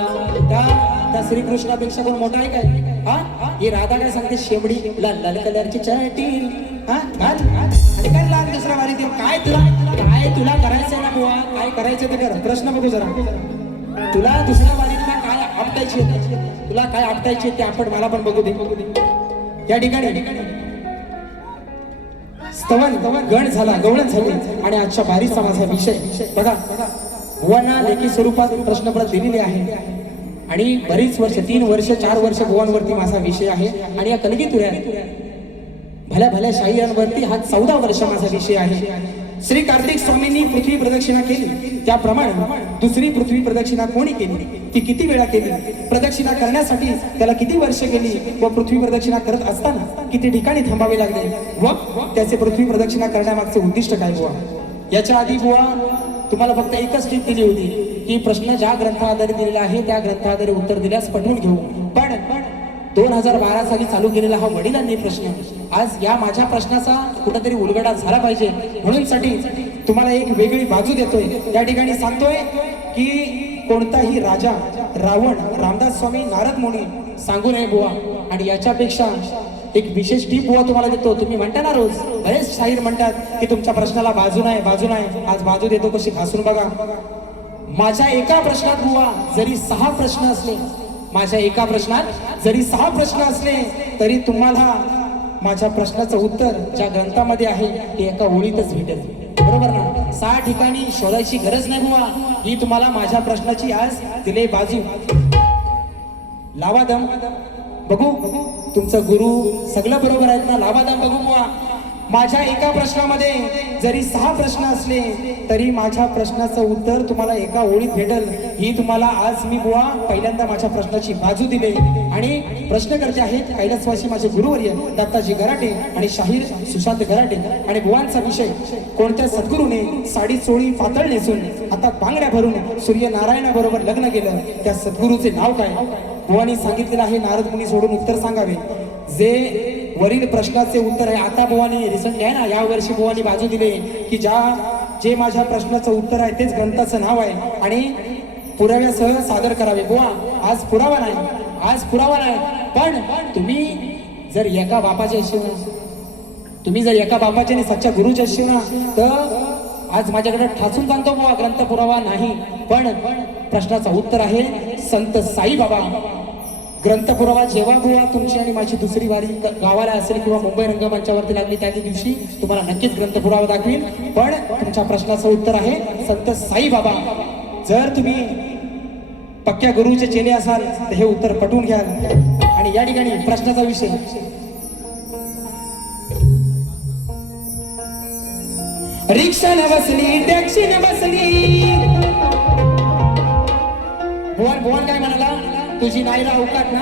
त्या श्रीकृष्णापेक्षा कोण मोठा आहे काय हा ही राधा काय सांगते शेमडी लाल लाल कलरची चटी हा आणि काय लाल दुसरा वारी ते काय तुला करायचंय ना बुवा काय करायचं ते कर प्रश्न बघू जरा तुला दुसऱ्या वारीतला काय आपटायची तुला काय आपटायची ते आपण मला पण बघू दे या ठिकाणी स्तवन गण झाला गवळण झाली आणि आजच्या बारीचा माझा विषय बघा बुवांना लेखी स्वरूपात प्रश्नपत्र दिलेले आहे आणि बरीच वर्ष 3 वर्ष 4 वर्ष बुवांवरती माझा विषय आहे आणि या कलगीतुऱ्यात भल्या भल्या शाहिरांवरती हा 14 वर्ष माझा विषय आहे. श्री कार्तिक स्वामींनी पृथ्वी प्रदक्षिणा केली, त्याप्रमाणे दुसरी पृथ्वी प्रदक्षिणा कोणी केली, ती किती वेळा केली, प्रदक्षिणा करण्यासाठी त्याला किती वर्ष गेली व पृथ्वी प्रदक्षिणा करत असताना किती ठिकाणी थांबावे लागले व त्याचे पृथ्वी प्रदक्षिणा करण्यामागचे उद्दिष्ट काय बुवा. याच्या आधी बुवा तुम्हाला फक्त एकच टीप दिली होती की प्रश्न ज्या ग्रंथाआधारे दिलेला आहे त्या ग्रंथाआधारे उत्तर दिल्यास पटवून घेऊ. पण 2012 साली चालू केलेला हा वडिलांनी प्रश्न आज या माझ्या प्रश्नाचा कुठेतरी उलगडा झाला पाहिजे म्हणून साठी तुम्हाला एक वेगळी बाजू देतोय. या ठिकाणी सांगतोय की कोणताही राजा, रावण, रामदास स्वामी, नारद मुनी सांगू नये बुवा. आणि याच्यापेक्षा एक विशेष टीप बुवा तुम्हाला देतो. तुम्ही म्हणता ना रोज बरेच शाहीर म्हणतात की तुमच्या प्रश्नाला बाजू नाही, बाजू नाही. आज बाजू देतो कशी घासून बघा. माझ्या एका प्रश्नात बुवा जरी 6 प्रश्न असले, माझ्या एका प्रश्नात जरी 6 प्रश्न असले तरी तुम्हाला माझ्या प्रश्नाचं उत्तर ज्या ग्रंथामध्ये आहे ते एका ओळीतच भेटेल. बरोबर ना? 6 ठिकाणी शोधायची गरज नाही बुवा. ही तुम्हाला माझ्या प्रश्नाची आज दिले बाजू. लावा दम बघू, तुमचं गुरु सगळं बरोबर आहेत ना? लावा दम बघू बुवा. माझ्या एका प्रश्नामध्ये जरी 6 प्रश्न असले तरी माझ्या प्रश्नाचं उत्तर तुम्हाला एका ओळीत भेटल. ही तुम्हाला आज मी बुवा पहिल्यांदा माझ्या प्रश्नाची बाजू दिली. आणि प्रश्नकर्ते आहेत कैलासवासी माझे गुरुवर्य दत्ताजी गराटे आणि शाहीर सुशांत गराटे. आणि बुवांचा विषय कोणत्या सद्गुरूने साडी चोळी पातळ नेसून हातात बांगड्या भरून सूर्यनारायणाबरोबर लग्न केलं, त्या सद्गुरूचे नाव काय? बुवांनी सांगितलेलं आहे नारद मुनी सोडून उत्तर सांगावे. जे वरील प्रश्नाचे उत्तर आहे आता बुवानी रिसेंटली आहे ना, या वर्षी बुवानी बाजू दिली की जे माझ्या प्रश्नाचं उत्तर आहे तेच ग्रंथाचं नाव आहे आणि पुराव्यासह सादर करावे. बुवा आज पुरावा नाही, आज पुरावा नाही. पण तुम्ही जर एका बापाचे असशील ना, तुम्ही जर एका बापाचे आणि सच्च्या गुरुचे असशील ना, तर आज माझ्याकडे ठासून सांगतो बुवा ग्रंथ पुरावा नाही. पण प्रश्नाचं उत्तर आहे संत साईबाबा. ग्रंथ पुरावा जेव्हा बुवा तुमची आणि माझी दुसरी वारी गावाला असेल किंवा मुंबई रंगमंचावरती लागली त्या दिवशी तुम्हाला नक्कीच ग्रंथ पुरावा दाखवीन. पण तुमच्या प्रश्नाचं उत्तर आहे संत साईबाबा. जर तुम्ही पक्क्या गुरुचे चेले असाल तर हे उत्तर पटवून घ्याल. आणि या ठिकाणी प्रश्नाचा विषय रिक्षा न बसली, टॅक्सी न बसली. भुवन काय म्हणाला? तुझी नाही रा अवकात ना,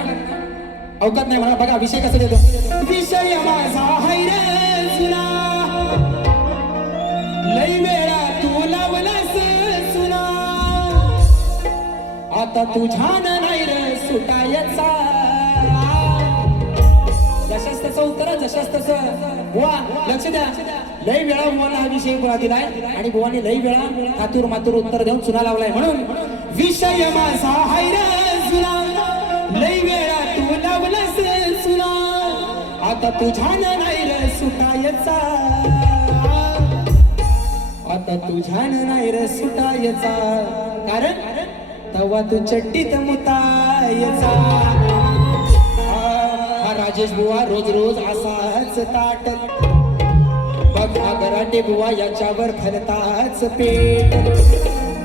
अवकात नाही म्हणा. बघा विषय कसा देतो. विषय माझा हैर सुना, लई वेळा तू लावलास सुना, आता तुझ्या नाही रे सुटायचा. जशाच तसं उत्तर, जशाच तसं. बुवा लक्ष द्या, लई वेळा बुवाला हा विषय बुवा दिलाय आणि बुवानी लई वेळा हातूर मातूर उत्तर देऊन चुना लावलाय. म्हणून विषय माझा हैर सुना, लई वेळा तू लावलास सुना, आता तुझ्या नाही रे सुटायचा, आता तुझ्या नाही रे सुटायचा. कारण तवा तू चट्टीत मुतायचा. हा राजेश बुवा रोज रोज असाच ताट बघा गराटे बुवा याच्यावर भरताच पेट.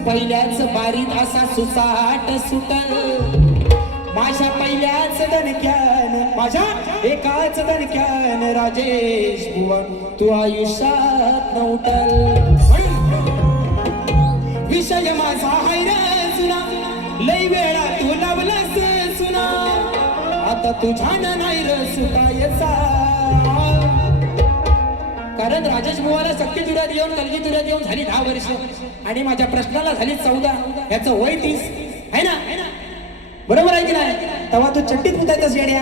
पहिल्याच बारीत असा सुसाट सुटल माझ्या पहिल्याच दणक्यान, माझ्या एकाच दणक्यान राजेश बुवा तू आयुष्यात उठल. विषय माझा हैर सुना, लई वेळा तू लावलास सुना, आता तुझ्या नाही र सुटायचा. कारण राजेश बुवाला सक्ती तुऱ्यात येऊन कलगी तुऱ्यात येऊन झाली 10 वर्ष आणि माझ्या प्रश्नाला झाली 14. याचं वय 30 आहे ना? बरोबर आहे की नाही? तेव्हा तू चट्टीत मुतायचास येड्या.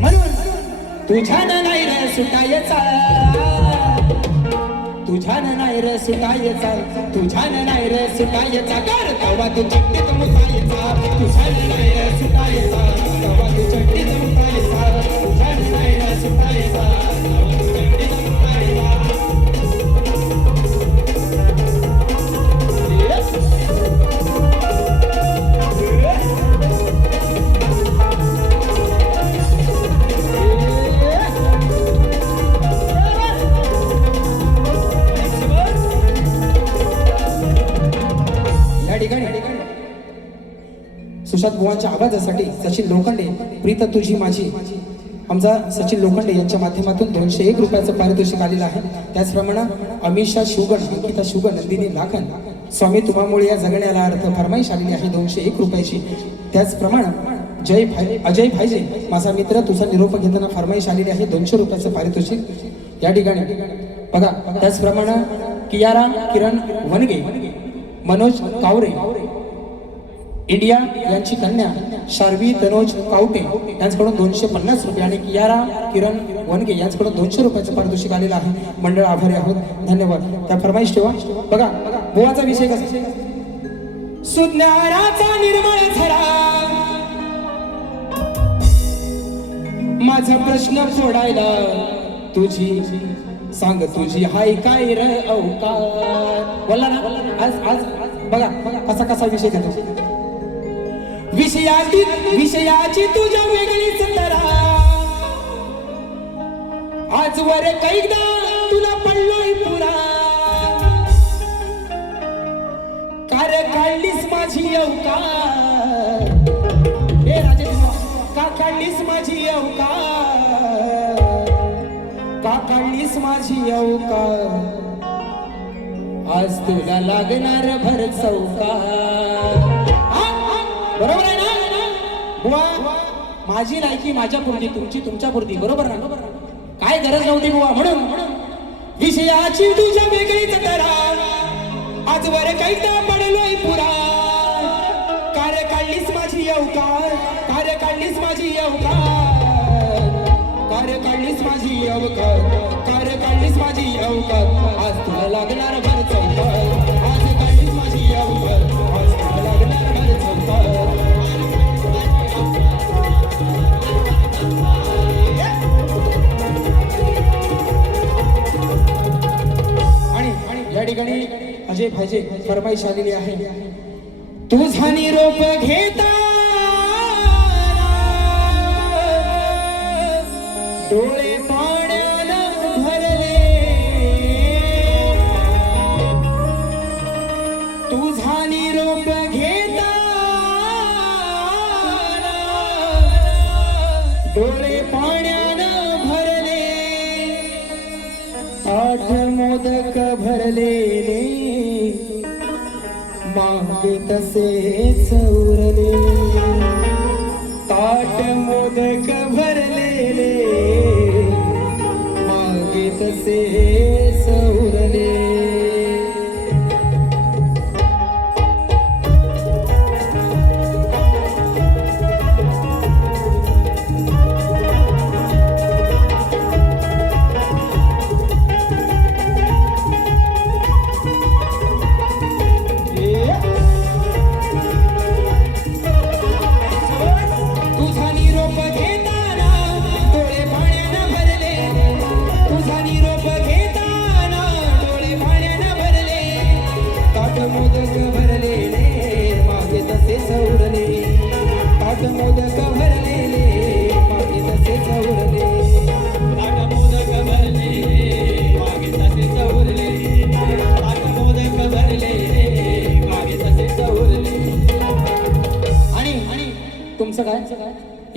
म्हणून तुझ्या नाही रे सुटायचा, तुझ्या नाही रे सुटायचा, तुझ्या नाही रे सुटायचा. कर तेव्हा तू चट्टीत मुतायचा, तुझ्या नाही रे सुटायचा, तेव्हा तू चट्टीत मुतायचा, तुझ्या नाही रे सुटायचा. सुशांत बुवांच्या आवाजासाठी सचिन लोखंडे प्रीत तुझी माझी आमचा सचिन लोखंडे यांच्या माध्यमातून 201 रुपयाचं पारितोषिक आलेलं आहे. त्याचप्रमाणे अमिषा शुगन, अंकिता शुगन, नंदिनी लाखन, स्वामी तुम्हामुळे या जगण्याला अर्थ फरमाईश आलेली आहे 201 रुपयाची. त्याचप्रमाणे अजय भाईजे माझा मित्र तुझा निरोप घेताना फरमाईश आलेली आहे 200 रुपयाचं पारितोषिक या ठिकाणी बघा. त्याचप्रमाणे कियारा किरण वनगे, मनोज कावरे इंडिया यांची कन्या शार्वी तनोज कावटे यांच्याकडून 250 रुपये आणि कियारा किरण वनगे यांच्याकडून 200 रुपयाचं पारितोषिक आलेलं आहे. मंडळ आभारी आहोत, धन्यवाद. त्या फरमाईश ठेवा. बघा बुवाचा विषय कसा, सुज्ञानाचा निर्मळ झरा माझा प्रश्न फोडायला तुझी सांग तुझी हाय काय र अवकार बोला ना. आज बघा कसा कसा विषय घेतो. विषयाची तुझ्या वेगळीच तरा आजवर कैकदा तुला पडलोय पुरा कार काढलीस माझी अवकार हे राजे का काढलीस माझी अवकार का काढलीस माझी अवकार आज तुला लागणार भर चौकार. बरोबर आहे ना बुवा, माझी लायकी माझ्या पुरती तुमची तुमच्या पुरती, बरोबर ना. काय गरज नव्हती बुवा. म्हणून विषयाची तुझ्या वेगळीच तरा आजवर कैदा पडलोय पुरा कार्य काढलीस माझी अवकार कार्य काढलीस माझी अवकार कार्य काढलीस माझी अवकार कार्य काढलीस माझी अवकार आज तुला लागणार भर चौकार आज काढलीस माझी अवकार आज तुला लागणार भर चौकार. आणि या ठिकाणी अजय भाईजे फरमाईश आलेली आहे. तुझा निरोप घेता डोळे पाण्यानं भरले तुझा निरोप घेता डोळे पाण्यानं भरले ताठ मोदक भरलेले मागे तसेच उरले ताट मोदक भरलेले मागे तसेच उरले.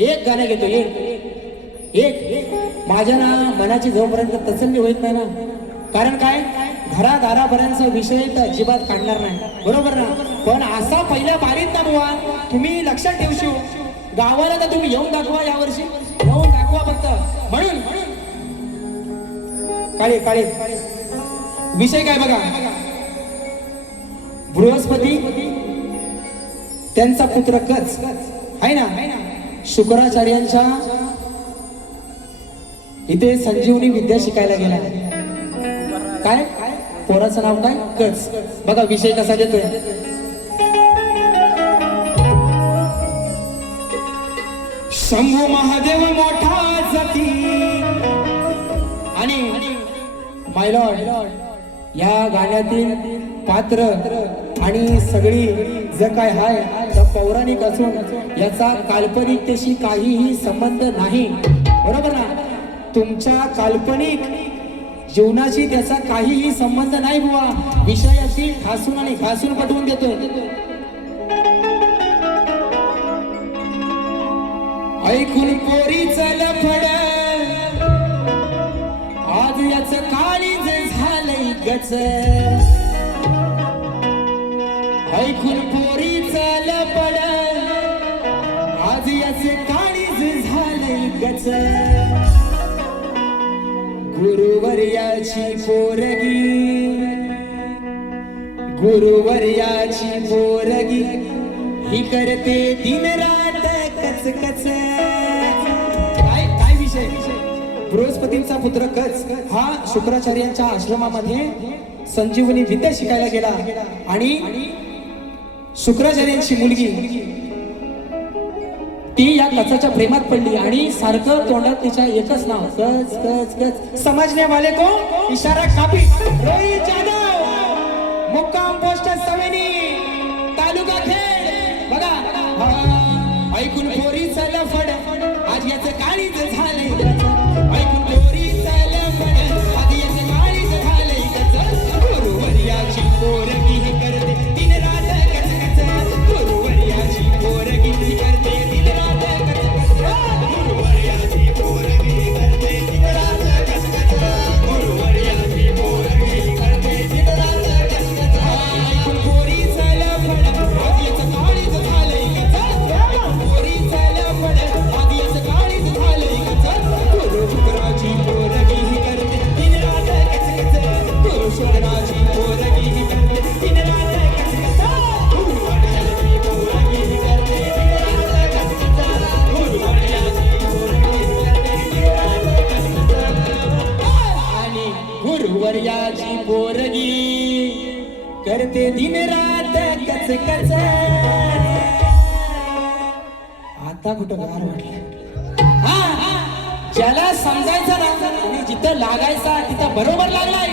एक गाणं घेतो एक माझ्या ना मनाची जोपर्यंत तसल्ली होत नाही ना, कारण काय घरादारापर्यंत विषय तर अजिबात काढणार नाही, बरोबर ना. पण असा पहिल्या बारीत ना बुवा तुम्ही लक्षात ठेवशो गावाला तर तुम्ही येऊन दाखवा, यावर्षी येऊन दाखवा फक्त. म्हणून काळे काळे विषय काय बघा, बृहस्पती त्यांचा पुत्र कच आहे ना, शुक्राचार्यांच्या इथे संजीवनी विद्या शिकायला गेला. काय पोराचं नाव काय कच. बघा विषय कसा देतोय. शंभू महादेव मोठा जाती आणि माय लॉर्ड या गाण्यातील पात्र आणि सगळी जे काय हाय पौराणिक असून याचा काल्पनिकतेशी काहीही संबंध नाही, बरोबर ना. तुमच्या काल्पनिक जीवनाशी त्याचा काहीही संबंध नाही बुवा. विषयाशी ठासून आणि घासून पटवून देतोय. ऐकून पोरीचं लफड कच ऐकून पोरीचा लपड आज याचे काळीज झालंय कच गुरुवर्याची पोरगी ही करते दिन रात कच कच काय विषय बृहस्पतींचा पुत्र कच हा शुक्राचार्यांच्या आश्रमामध्ये संजीवनी विद्या शिकायला गेला आणि शुक्राचार्यांची मुलगी ती या कचाच्या प्रेमात पडली आणि सारखं तोंडात तिच्या एकच नाव कच कच कच समजने वाले को इशारा कापी रोहित जाधव मुक्काम पोस्ट सवेनी तालुका खेड बघा ऐकून पोरीचा लफड आज याचं काळीज झालंय ऐकून पोरीचा लफड आज याचं काळीज झालंय गुरुवर्याची पोरगी ही करते दिन रात कच कच गुरुवर्याची पोरगी ही करते दिन रात कच कच गुरुवर्याची पोरगी ही करते दिन रात कच कच गुरुवर्याची पोरगी ही करते दिन रात कच कच ऐकून पोरीचा लफड आज याचं काळीज झालंय पोरीचा लफड आज याचं काळीज झालंय गुरुशुक्राची पोरगी ही करते दिन रात कच कच गुरुशुक्राची पोरगी ही करते दिन रात कच कच गुरुवर्याची पोरगी ही करते दिन रात कच कच गुरुवर्याची पोरगी ही करते दिन रात कच कच आणि गुरुवर्याची पोरगी करते दिन रात कच कच आता कुठं गार वाटलं ज्याला समजायचं ना आणि जिथं लागायचा तिथं बरोबर लागलाय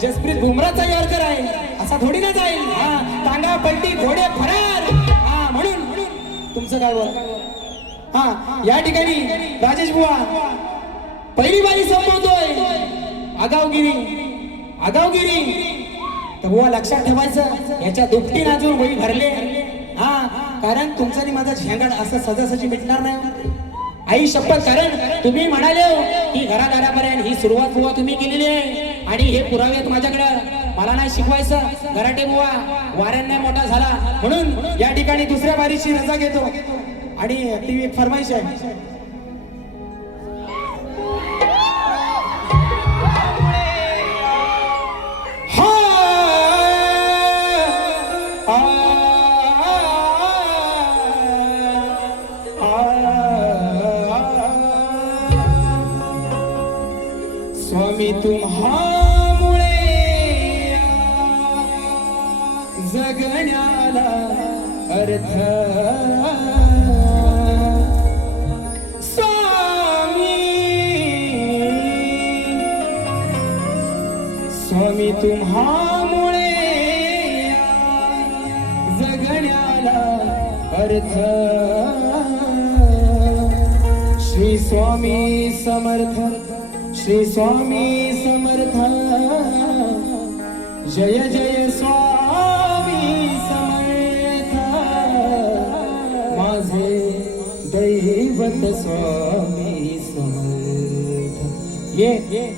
जसप्रीत बुमराचा यॉर्कर आहे असा थोडी ना जाईल टांगा पलटी घोडे फरार म्हणून तुमचं काय वर या ठिकाणी राजेश बुवा पहिली बारी संपवतोय आगावगिरी तर बुवा लक्षात ठेवायचं याच्या दुपटी नाजून वही भरले कारण तुमचा आणि माझा झेंगाड असं सहजासहजी मिटणार नाही आई शपथ कारण तुम्ही म्हणाले की घराघरापर्यंत ही सुरुवात बुवा तुम्ही केलेली आहे आणि हे पुरावे आहेत माझ्याकडं मला नाही शिकवायचं घराटे बुवा वाऱ्यांना मोठा झाला म्हणून या ठिकाणी दुसऱ्या बारीची रजा घेतो आणि ती एक फरमाईश आहे स्वामी तुम्हामुळे जगण्याला अर्थ स्वामी तुम्हामुळे जगण्याला अर्थ श्री स्वामी समर्थ श्री स्वामी समर्थ जय जय स्वामी समर्थ माझे दैवत स्वामी समर्थ ये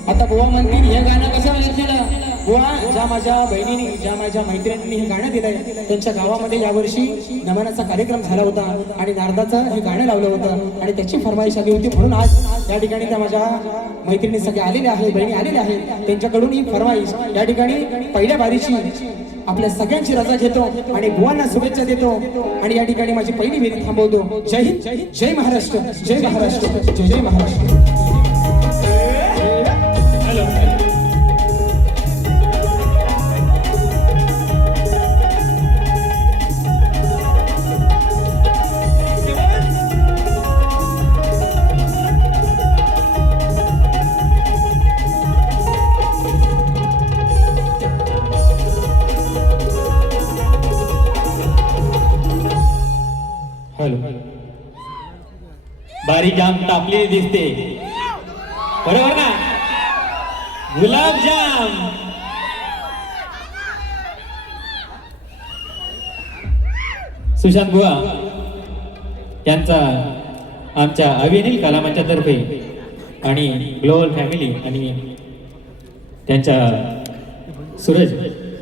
आता बुवा म्हणतील हे गाणं कसं लिहिलं बुवा ज्या माझ्या बहिणींनी ज्या माझ्या मैत्रिणींनी हे गाणं दिलंय त्यांच्या गावामध्ये यावर्षी नमनाचा कार्यक्रम झाला होता आणि नारदाचं हे गाणं लावलं होतं आणि त्याची फरमाईश आली होती म्हणून आज या ठिकाणी त्या माझ्या मैत्रिणी सगळे आलेले आहेत बहिणी आलेल्या आहेत त्यांच्याकडून ही फरमाईश या ठिकाणी पहिल्या बारीची आपल्या सगळ्यांची रजा घेतो आणि बुवांना शुभेच्छा देतो आणि या ठिकाणी माझी पहिली फेरी थांबवतो जय हिंद जय महाराष्ट्र जय महाराष्ट्र जय जय महाराष्ट्र बारी जाम तापलेली दिसते बरोबर ना गुलाबजाम सुशांत बुवा यांचा आमच्या अभिनील कलामंचातर्फे आणि ग्लोबल फॅमिली आणि त्यांच्या सूरज